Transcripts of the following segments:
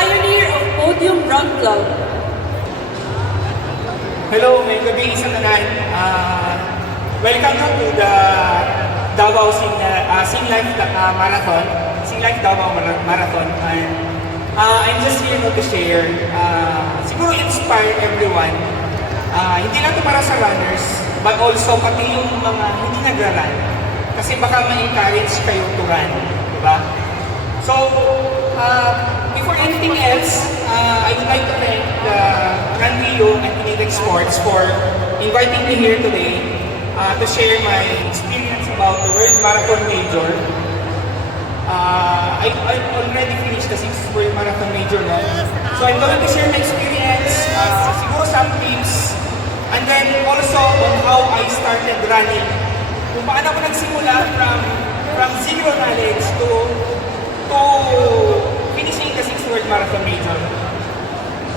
pioneer of Podium Run Club. Hello, may gabi sa tanan. Welcome to the Davao Sing Life Marathon. Sing Life Davao Marathon. And I'm just here to share, siguro inspire everyone. Hindi lang ito para sa runners, but also pati yung mga hindi nagra-run. Kasi baka ma-encourage kayo to run. Diba? So, before anything else, I would like to thank Run Rio and Kinetic Sports for inviting me here today to share my experience about the World Marathon Major. I already finished the 6th World Marathon Major now. So I'm going to share my experience, siguro some tips, and then also on how I started running. Kung paano ako nagsimula from zero knowledge to finishing the 6th World Marathon Major.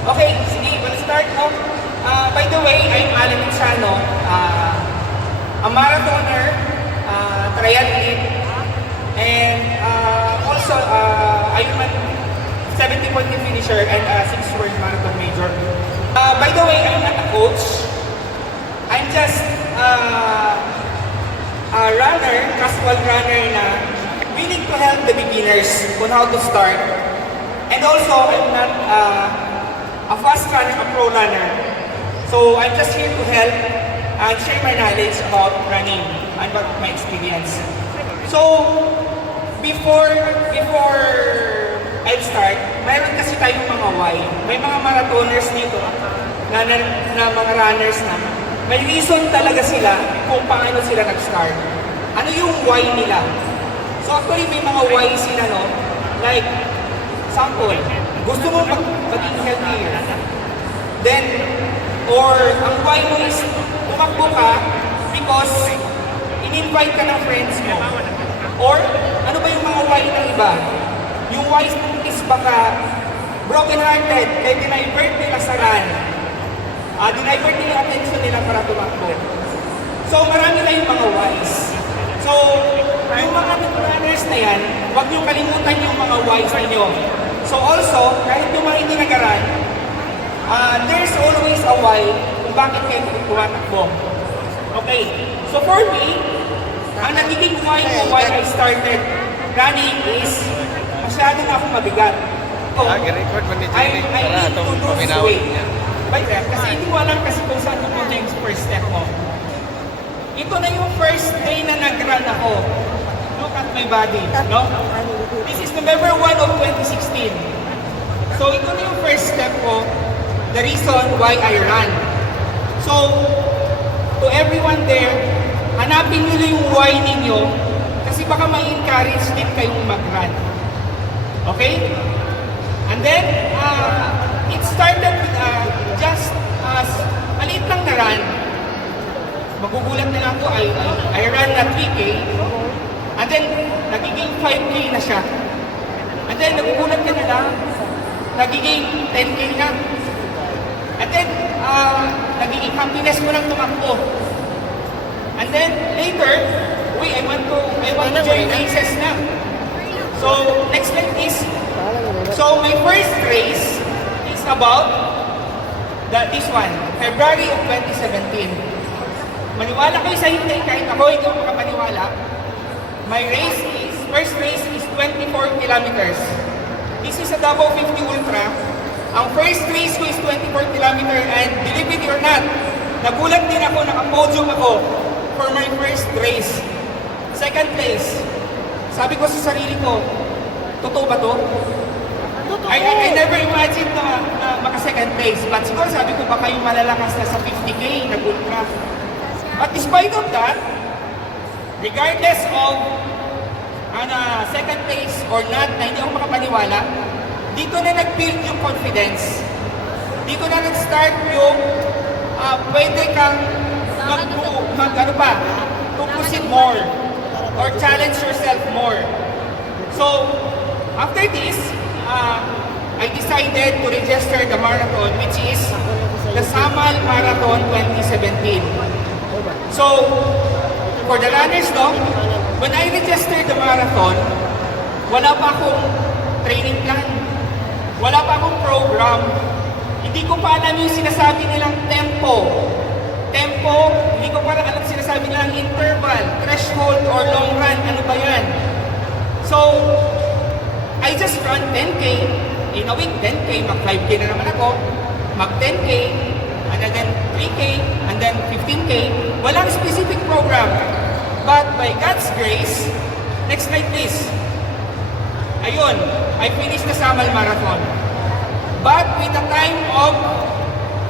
Okay, sige, we'll start now. By the way, I'm Alan Michano, a marathoner, triathlete, and also I'm a 70-point finisher and a 6th World Marathon Major. By the way, I'm not a coach. I'm just a runner, casual runner na willing to help the beginners on how to start. And also, I'm not a fast runner, a pro runner. So I'm just here to help and share my knowledge about running and about my experience. So, before I start, mayroon kasi tayong mga why. May mga marathoners dito na mga runners na may reason talaga sila kung paano sila nag-start. Ano yung why nila? So actually may mga why sila, no? Like, sample, gusto mo maging healthier. Then, or ang why mo is tumakbo ka because in-invite ka ng friends mo. Or, ano ba yung mga why ng iba? Yung why is baka broken-hearted, kaya dinivert nila sa run. Dinivert nila yung attention nila para tumakbo. So, marami na yung mga whys. So, yung mga runners na yan, huwag niyong kalimutan yung mga whys ninyo. So also, kahit yung mga hindi nag-run, there's always a why kung bakit kayo tumatakbo. Okay, so for me, ang nagiging why ko why I started running is masyado na akong mabigat. So, I need to lose weight. Kasi hindi mo alam kasi kung saan pupunta yung first step mo. Ito na yung first day na nag-run ako. Look at my body, no? This is November 1 of 2016. So ito na yung first step ko, the reason why I run. So, to everyone there, hanapin nyo yung why ninyo kasi baka ma-encourage din kayong mag-run. Okay? And then, it started with just as maliit lang na run. Magugulat na lang ako, I ran na 3K, and then nagiging 5K na siya. And then nagugulat ka na lang, nagiging 10K na. And then, nagiging happiness mo lang tumakbo. And then later, I want to join races na. So, next slide is, so my first race is about this one, February of 2017. Maniwala kayo sa hindi, kahit ako hindi ako makapaniwala. My first race is 24 kilometers. This is a Davao 50 Ultra. Ang first race ko is 24 kilometers and believe it or not, nagulat din ako, naka-podium ako for my first race. Second place. Sabi ko sa sarili ko, totoo ba to? I never imagined na maka-second place. But siguro sabi ko baka yung malalakas na sa 50K, nag-ultra. But despite of that, regardless of second place or not, na hindi ako makapaniwala, dito na nag-build yung confidence. Dito na nag-start yung pwede kang to proceed more or challenge yourself more. So, after this, I decided to register the marathon, which is the Samal Marathon 2017. So, for the runners, no, when I registered the marathon, wala pa akong training plan. Wala pa akong program. Hindi ko pa alam yung sinasabi nilang tempo. Tempo, hindi ko pa alam sinasabi nilang interval, threshold, or long run. Ano ba yan? So, I just run 10K. In a week, 10K. Mag 5K na naman ako. Mag 10K. And then 3K. And then 15K. Walang specific program. But by God's grace, next slide please. Ayun, I finished the Samal Marathon. But with a time of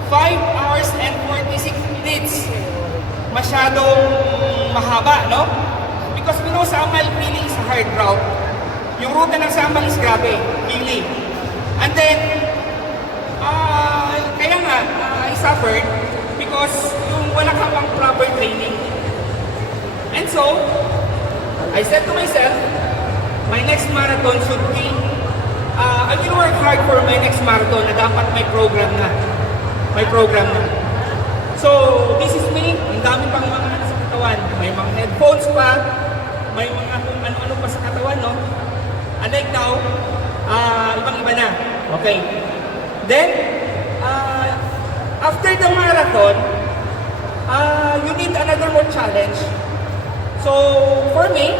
5 hours and 46 minutes. Masyadong mahaba, no? Because we know Samal really is a hard route. Yung ruta ng Samal is grabe, really. And then, kaya nga, I suffered because yung wala ka pang proper training. And so, I said to myself, my next marathon should be, I will work hard for my next marathon na dapat may program na. May program na. So, this is me. Ang dami pang mga ano sa katawan. May mga headphones pa. May mga kung ano-ano pa sa katawan, no? Unlike now, ibang-iba na. Okay. Then, after the marathon, you need another more challenge. So, for me,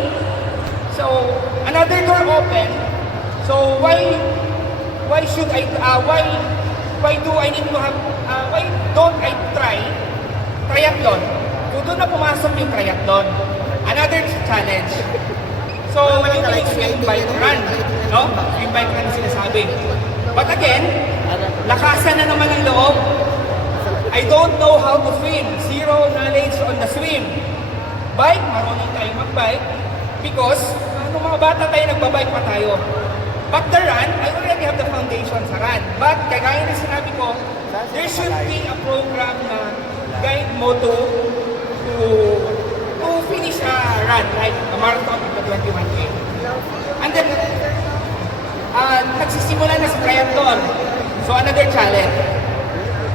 another door open. So, why should I, why do I need to have, why don't I try triathlon? So, doon na pumasok yung triathlon. Another challenge. So, yun yung swim bike run. No? Swim bike run na sinasabi. But again, lakasan na naman ang loob. I don't know how to swim. Zero knowledge on the swim. Bike, marunong tayo mag-bike. Because, nung mga bata tayo, nagbabike pa tayo. But the run, I already have the foundation sa run. But, kagaya na sinabi ko, there should be a program na guide mo to finish a run, like a marathon of the 21K. And then, nagsisimula na sa triathlon. So, another challenge.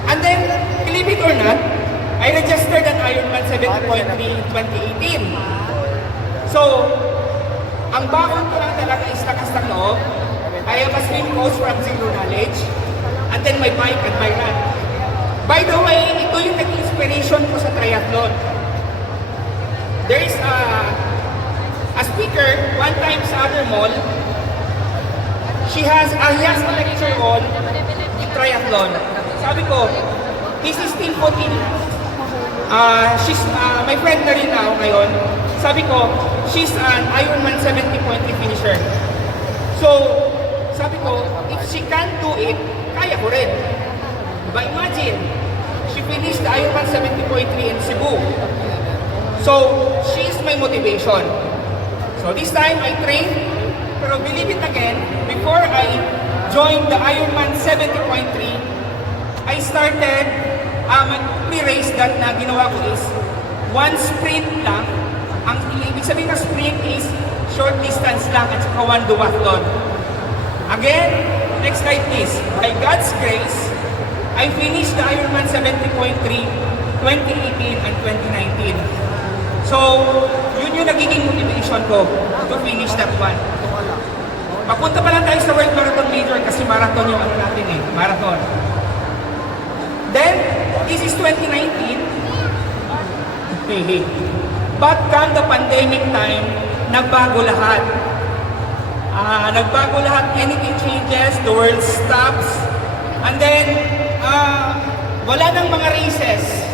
And then, believe it or not, I registered an Ironman 70.3 in 2018. So, ang bakon ko lang talaga is lakas ng loob. I have a swim coach from zero knowledge. And then my bike and my run. By the way, ito yung naging inspiration ko sa triathlon. There is a speaker, one time sa other mall. He has a lecture on yung triathlon. Sabi ko, this is Team Putin. She's my friend na rin now ngayon. Sabi ko, she's an Ironman 70.3 finisher. So, sabi ko, if she can't do it, kaya ko rin. Diba, imagine, she finished the Ironman 70.3 in Cebu. So, she is my motivation. So, this time, I trained, pero believe it again, before I joined the Ironman 70.3, I started pre-race that na ginawa ko is one sprint lang. Ang ibig sabihin ng sprint is short distance lang at saka one duathlon. Again, next slide please. By God's grace, I finished the Ironman 70.3 2018 and 2019. So, yun yung nagiging motivation ko to finish that one. Papunta pa lang tayo sa World Marathon Major kasi marathon yung ano natin eh, marathon. Then, this is 2019. But come the pandemic time, nagbago lahat. Nagbago lahat, anything changes, the world stops. And then, wala nang mga races.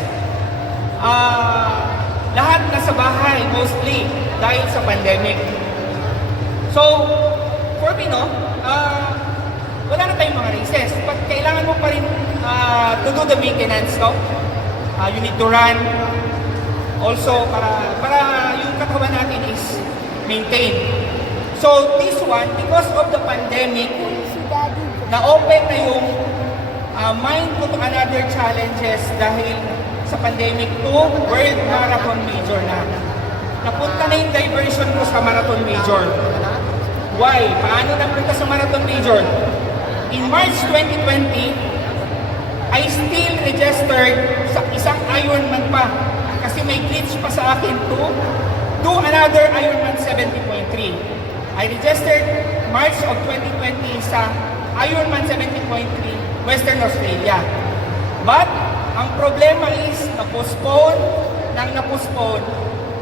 Lahat nasa bahay, mostly, dahil sa pandemic. So, for me, no, wala na tayong mga races, but kailangan mo pa rin to do the maintenance, no? You need to run. Also, para yung katawan natin is maintained. So, this one, because of the pandemic, na-open na yung mind ko to another challenges dahil sa pandemic to World Marathon Major na. Napunta na yung diversion ko sa Marathon Major. Why? Paano napunta sa Marathon Major? In March 2020, I still registered sa isang Ironman pa. Kasi may glitch pa sa akin to do another Ironman 70.3. I registered March of 2020 sa Ironman 70.3 Western Australia. But, ang problema is, na-postpone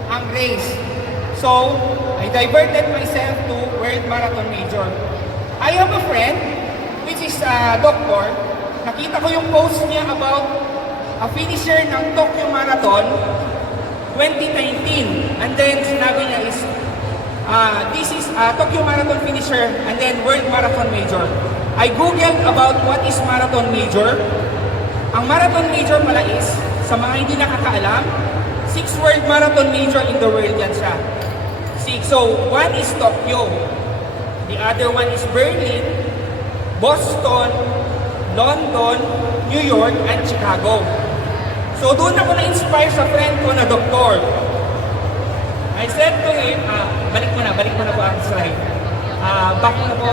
ang race. So, I diverted myself to World Marathon Major. I have a friend, which is a doctor. Nakita ko yung post niya about a finisher ng Tokyo Marathon 2019. And then, sinabi niya is, this is a Tokyo Marathon finisher and then World Marathon Major. I googled about what is Marathon Major. Ang Marathon Major pala is, sa mga hindi nakakaalam, 6 World Marathon Major in the world yan siya. 6. So, one is Tokyo. The other one is Berlin, Boston, London, New York, and Chicago. So, doon ako na-inspire sa friend ko na doktor. I said to him, balik mo na po ang slide. Back mo na po.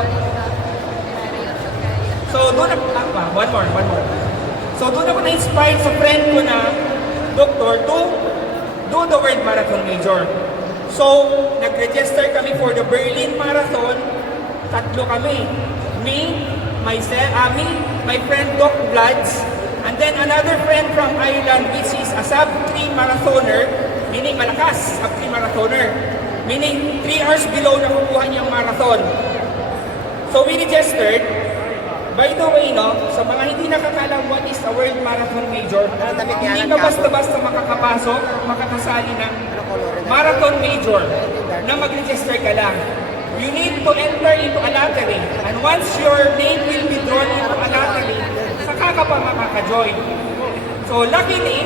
So, doon ako, one more. So, doon ako na-inspire sa friend ko na doktor to do the World Marathon Major. So, nag-register kami for the Berlin Marathon. 3 kami. Me, my friend Doc Vlads, and then another friend from Ireland which is a sub-3 marathoner, meaning malakas, sub-3 marathoner. Meaning 3 hours below na kukuha niyang marathon. So, we registered. By the way, no, sa mga hindi nakakalam what is a World Marathon Major, hindi ka basta-basta makakasali ng Marathon Major na mag-register ka lang. You need to enter into a lottery. And once your name will be drawn into a lottery, saka ka pa makaka-join. So luckily,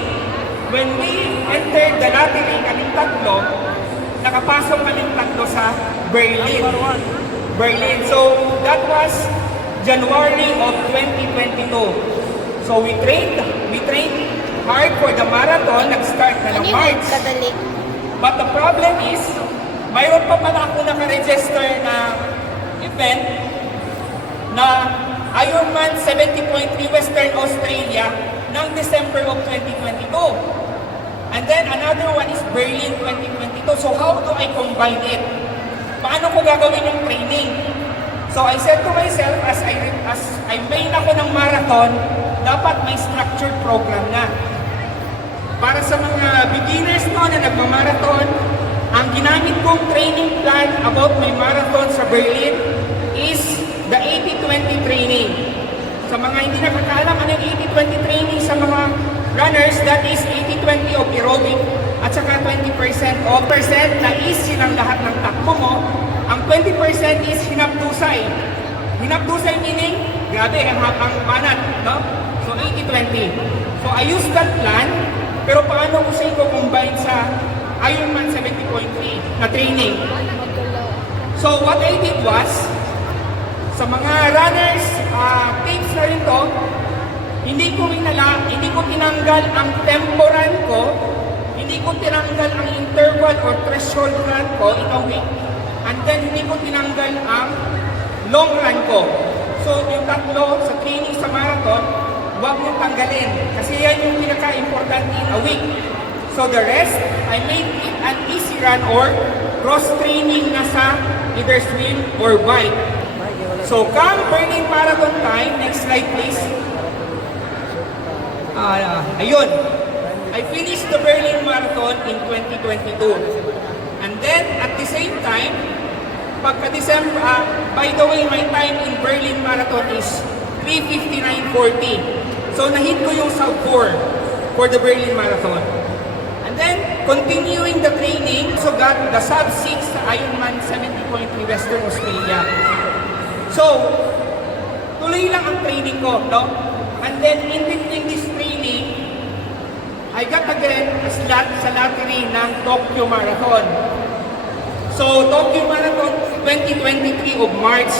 when we entered the lottery, kaming 3, nakapasok kaming 3 sa Berlin. So that was January of 2022. So we trained hard for the marathon, nag-start na ng March. But the problem is, mayroon pa pala ako naka-register na event na Ironman 70.3 Western Australia ng December of 2022. And then another one is Berlin 2022. So how do I combine it? Paano ko gagawin yung training? So I said to myself, as I main ako ng marathon, dapat may structured program na. Para sa mga beginners no na nagmamarathon, ang ginamit kong training plan about my marathon sa Berlin is the 80-20 training. Sa mga hindi nakakaalam, ano yung 80-20 training sa mga runners, that is 80-20 of aerobic at saka 20% na is silang lahat ng takbo mo. Ang 20% is hinapdusay. Hinapdusay meaning, grabe, ang banat, no? So 80-20. So I use that plan, pero paano ko siya i-combine sa Ironman 70.3 na training? So what I did was, sa mga runners, tips na rin to, hindi ko tinanggal ang tempo run ko, hindi ko tinanggal ang interval or threshold run ko in a week, and then hindi ko tinanggal ang long run ko. So yung 3 sa training sa marathon, huwag mong tanggalin. Kasi yan yung pinaka-important in a week. So the rest, I made it an easy run or cross-training na sa either swim or bike. So come Berlin Marathon time, next slide please. Ayun. I finished the Berlin Marathon in 2022. And then, at the same time, pagka-December, by the way, my time in Berlin Marathon is 3:59:40. So, nahit ko yung sub 4 for the Berlin Marathon. And then, continuing the training, so got the sub 6 sa Ironman 70.3 Western Australia. So, tuloy lang ang training ko, no? And then, in this training, I got again a slot sa lottery ng Tokyo Marathon. So, Tokyo Marathon 2023 of March,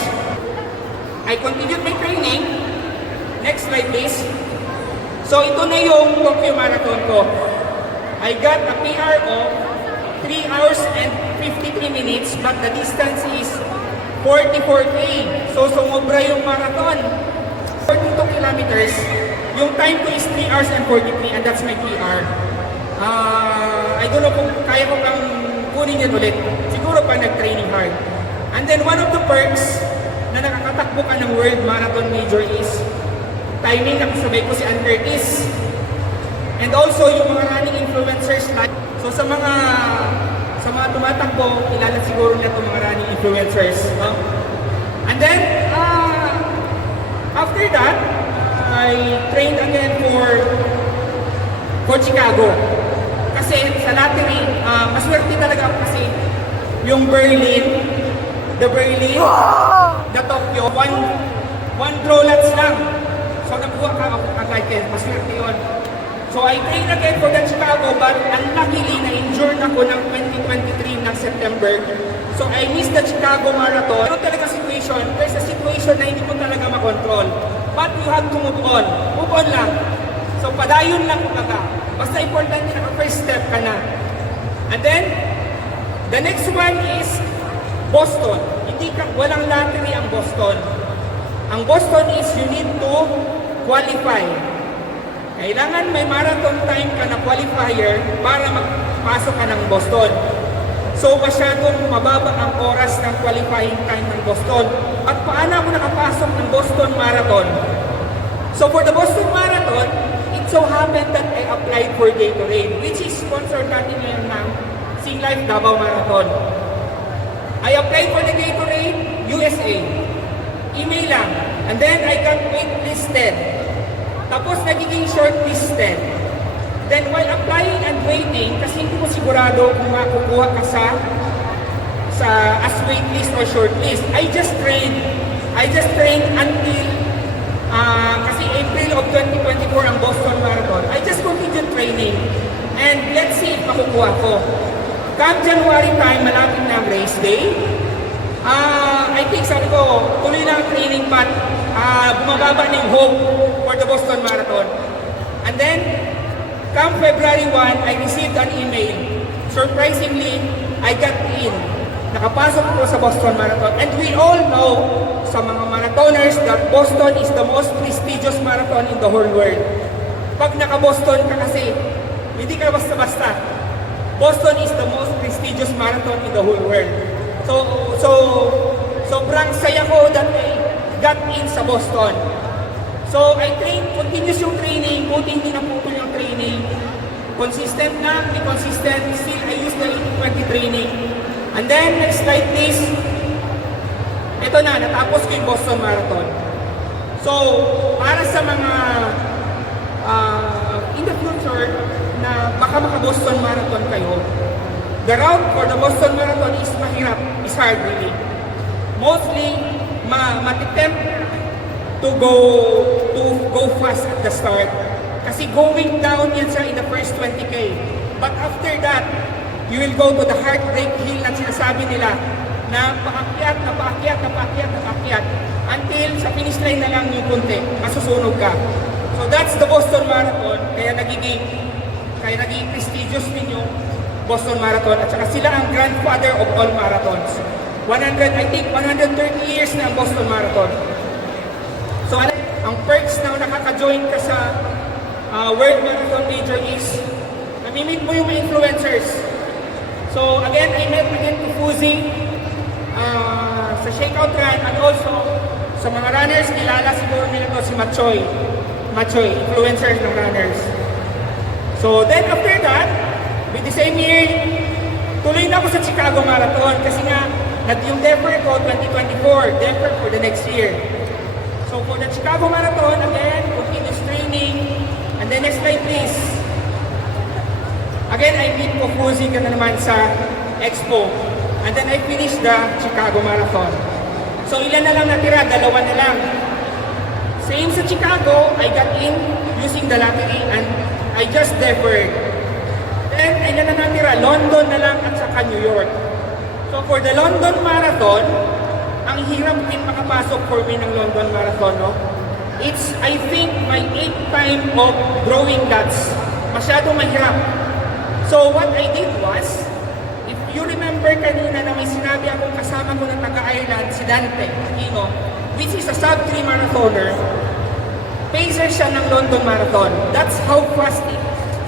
I continued my training. Next slide please. So, ito na yung Tokyo Marathon ko. I got a PR of 3 hours and 53 minutes, but the distance is 44K. So, sumobra yung marathon. 42 kilometers. Yung time ko is 3 hours and 43 and that's my PR. I don't know kung kaya ko kang kunin yan ulit. Siguro pa nag-training hard. And then one of the perks, na nakakatakbo ka ng World Marathon Major is timing na kasabay ko si Ann Curtis. And also yung mga running influencers na. So sa mga tumatakbo, kilala siguro nila itong mga running influencers. No? And then, after that, I trained again for Chicago. Kasi sa lottery, maswerte talaga ako kasi yung Berlin, the Tokyo, one draw lots lang. So nakuha ka ako agad, maswerte yun. So I trained again for the Chicago, but unluckily na-injured ako ng 2023 ng September. So I missed the Chicago Marathon. Ano talaga situation? There's a situation na hindi mo talaga makontrol. But you have to move on. Move on lang. So padayon lang kumbaga. Basta importante na first step ka na. And then, the next one is Boston. Walang lottery ang Boston. Ang Boston is you need to qualify. Kailangan may marathon time ka na qualifier para magpasok ka ng Boston. So masyadong mababa ang oras ng qualifying time ng Boston. At paano ako nakapasok ng Boston Marathon? So for the Boston Marathon, it so happened that I applied for Gatorade, which is sponsored natin ngayon ng Sing Life Davao Marathon. I applied for the Gatorade USA. Email lang. And then I got waitlisted. Tapos nagiging shortlisted. Then while applying and waiting, kasi hindi ko sigurado kung makukuha ka sa as waitlist or shortlist. I just trained until kasi April of 2024 ang Boston Marathon. I just continued training. And let's see if makukuha ko. Come January time, malapit na ang race day. I think sabi ko, tuloy lang ang training but bumababa na yung hope for the Boston Marathon. And then, come February 1, I received an email. Surprisingly, I got in. Nakapasok ko sa Boston Marathon. And we all know sa mga marathoners that Boston is the most prestigious marathon in the whole world. Pag naka-Boston ka kasi, hindi ka basta-basta. Boston is the most prestigious marathon in the whole world. So sobrang saya ko that I got in sa Boston. So I trained, continuous yung training, buti hindi naputol yung training. Consistent na, be consistent, still I use the 80-20 training. And then, next slide please. Ito na, natapos ko yung Boston Marathon. So, para sa mga in the future na baka maka-Boston Marathon kayo, the route for the Boston Marathon is mahirap, is hard really. Mostly, matitempt to go fast at the start. Kasi going down yan siya in the first 20K. But after that, you will go to the heartbreak hill na sinasabi nila na paakyat, until sa finish line na lang yung kunti, masusunog ka. So that's the Boston Marathon, kaya nagiging prestigious din yung Boston Marathon at saka sila ang grandfather of all marathons. 130 years na ang Boston Marathon. So ang perks na nakaka-join ka sa World Marathon Major is namimit mo yung mga influencers. So again, I met again to Fuzi sa Shakeout Run and also sa mga runners, kilala siguro nila to si Machoy, influencers ng runners. So then after that, with the same year, tuloy na ako sa Chicago Marathon kasi nga, yung Denver ko, 2024, Denver for the next year. So for the Chicago Marathon, again, continuous training. And then next slide please. Again, I meet ko Fuzi ka na naman sa Expo. And then I finished the Chicago Marathon. So ilan na lang natira? 2 na lang. Same sa Chicago, I got in using the lottery and I just deferred. Then, ilan na natira? London na lang at saka New York. So for the London Marathon, ang hirap din makapasok for me ng London Marathon, no? It's, I think, my 8th time of drawing dots. Masyadong mahirap. So what I did was, if you remember kanina na may sinabi akong kasama ko na taga-Ireland, si Dante Aquino, which is a sub-3 marathoner, pacer siya ng London Marathon. That's how fast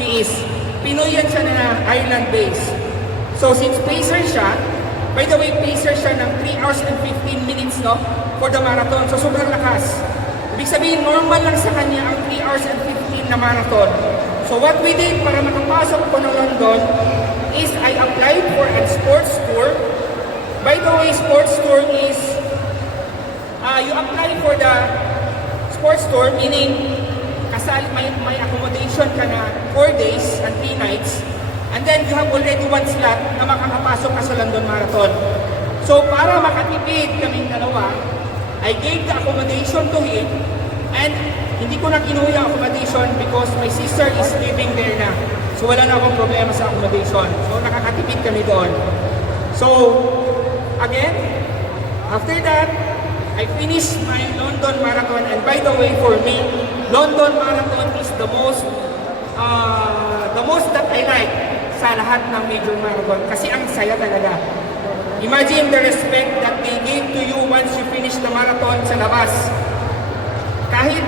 he is. Pinoy yan siya na Ireland base. So since pacer siya, By the way, pacer siya ng 3 hours and 15 minutes, no? For the marathon. So, sobrang lakas. Ibig sabihin, normal lang sa kanya ang 3 hours and 15 na marathon. So, what we did para makapasok ko ng London is I applied for a sports tour. By the way, sports tour is you apply for the sports tour, meaning kasali may accommodation ka na 4 days and 3 nights. And then you have already one slot na makakapasok ka sa London Marathon. So para makatipid kaming dalawa, I gave the accommodation to him and hindi ko na kinuha yung accommodation because my sister is living there na. So wala na akong problema sa accommodation. So nakakatipid kami doon. So again, after that, I finished my London Marathon. And by the way, for me, London Marathon is the most that I like sa lahat ng major marathon kasi ang saya talaga. Imagine the respect that they gave to you once you finish the marathon sa labas. Kahit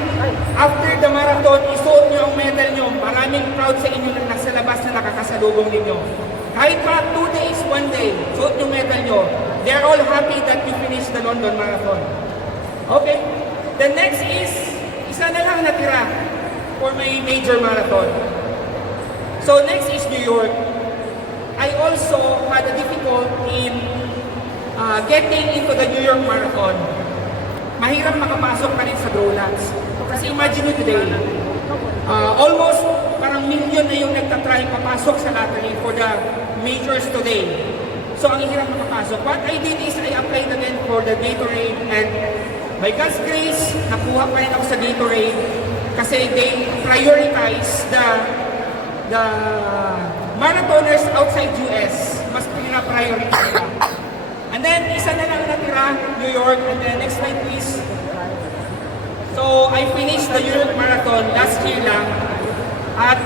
after the marathon, isuot nyo ang medal nyo, maraming proud sa inyo na nasa labas na nakakasalubong ninyo. Kahit pa 2 days, 1 day, suot yung medal nyo, they're all happy that you finished the London Marathon. Okay, the next is, isa na lang natira for my major marathon. So next is New York. I also had a difficulty in getting into the New York Marathon. Mahirap makapasok pa rin sa Growlands. Kasi imagine nyo today, almost parang million na yung nagtatry papasok sa lottery for the majors today. So ang hirap makapasok. What I did is I applied again for the Gatorade and by God's grace, nakuha pa rin ako sa Gatorade kasi they prioritize the marathoners outside US, mas pina-priority nila. And then, isa na lang natira, New York, and then next slide please. So, I finished the New York Marathon last year lang at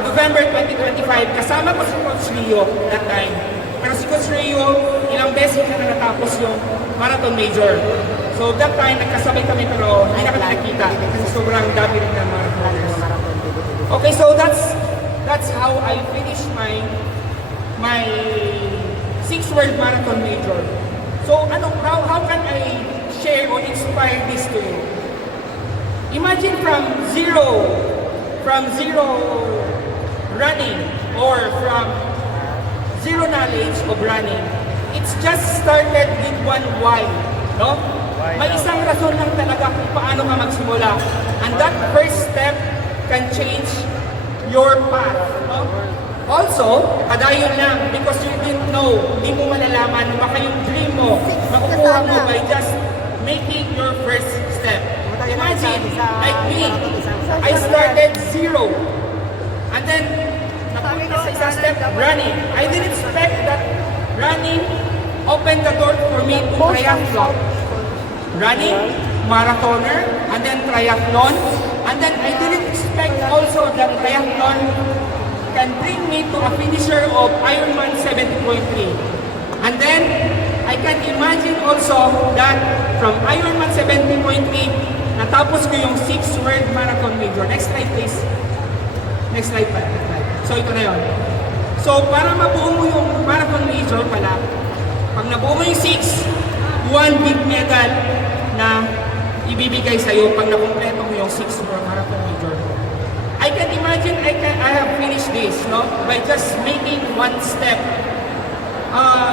November 2025. Kasama ko si Coach Rio that time. Pero si Coach Rio, ilang beses na natapos yung marathon major. So, that time, nagkasabay kami pero hindi na kami nakita kasi sobrang dami rin ng marathoners. Okay, so that's how I finished my 6th World Marathon Major. So how can I share or inspire this to you? Imagine from zero running or from zero knowledge of running. It's just started with one why, no? May isang rason lang talaga kung paano ka magsimula. And that first step can change your path. No? Also, kadayon lang, because you didn't know, hindi mo malalaman, baka yung dream mo, makukuha mo by just making your first step. Imagine, like me, I started zero. And then, napunta sa isang step, running. I didn't expect that running opened the door for me to triathlon. Running, marathoner, and then triathlon. And then I didn't expect also that triathlon can bring me to a finisher of Ironman 70.3. And then I can imagine also that from Ironman 70.3, natapos ko yung 6th World Marathon Major. Next slide please. Next slide pa. So ito na yun. So para mabuo mo yung Marathon Major pala, pag nabuo mo yung 6, one big medal na ibibigay sa'yo pag nakumpleto mo yung 6th World Marathon Major. I can imagine I have finished this, no? By just making one step.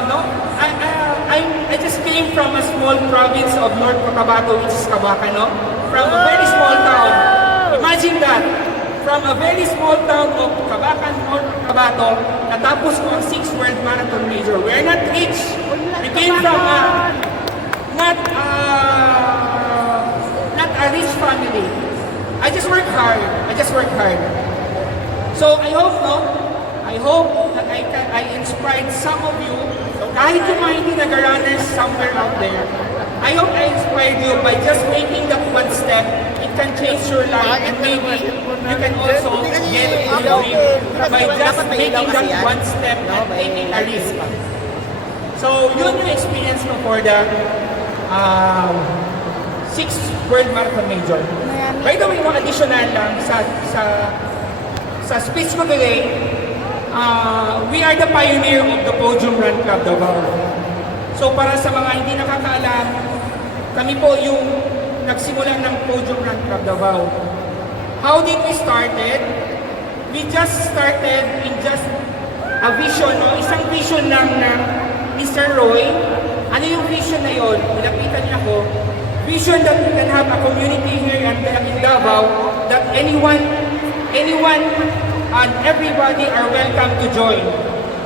No? I just came from a small province of North Cotabato, which is Cavite, no? From a very small town. Imagine that. From a very small town of Cavite, North Cotabato, natapos ko ang 6th World Marathon Major. We're not rich. We came from not a rich family. I just work hard. So I hope that I inspired some of you, kahit yung mga hindi nag-runners somewhere out there. I hope I inspired you by just making that one step. It can change your life and maybe you can also get a dream by just making that one step and taking a risk. So yun yung experience ko for the 6th World Marathon Major. By the way, additional lang sa speech ko today, we are the pioneer of the Podium Run Club Davao. So para sa mga hindi nakakaalam, kami po yung nagsimula ng Podium Run Club Davao. How did we started? We just started in just a vision, no? Isang vision lang ng Mr. Roy. Ano yung vision na yon? Nilapitan niya ako. Vision that we can have a community here in Davao that anyone and everybody are welcome to join.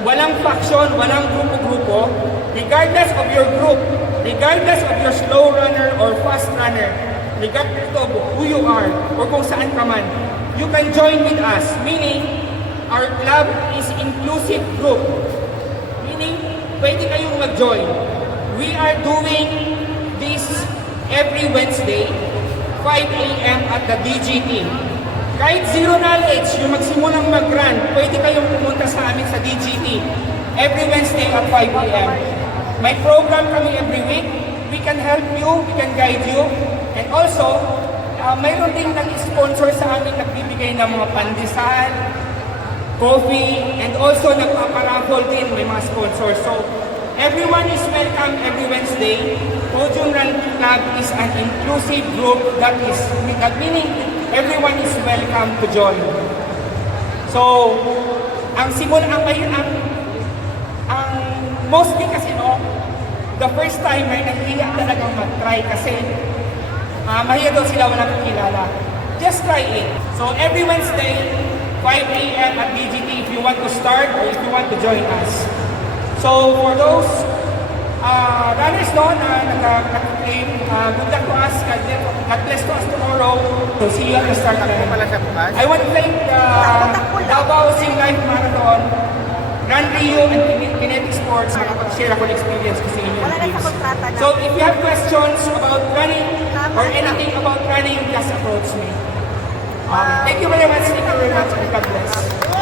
Walang faction, walang grupo-grupo. Regardless of your group, regardless of your slow runner or fast runner, regardless of who you are or kung saan ka man, you can join with us. Meaning, our club is inclusive group. Meaning, pwede kayong mag-join. We are doing this every Wednesday, 5 a.m. at the DGT. Kahit zero knowledge, yung magsimulang mag-run, pwede kayong pumunta sa amin sa DGT every Wednesday at 5 a.m. May program kami every week. We can help you, we can guide you. And also, mayroon din nag-sponsor sa amin, nagbibigay ng mga pandesal, coffee, and also nagpaparaffle din, may mga sponsors. So, everyone is welcome every Wednesday. Podium Run Club is an inclusive group that meaning everyone is welcome to join. So, ang mostly kasi no, the first time ay nahihiya talagang mag-try kasi mahiya daw sila walang kakilala. Just try it. So, every Wednesday, 5 a.m. at DGT if you want to start or if you want to join us. So, for those runners no, na nag-claim, good luck to us, God bless to us tomorrow. So, see you at the start. I want to thank Davao Sing Life Marathon, Run Rio, and Kinetic Sports. Makapag-share ako ng experience kasi inyo. So, if you have questions about running or anything about running, just approach me. Thank you very much. Thank you very much. And God bless.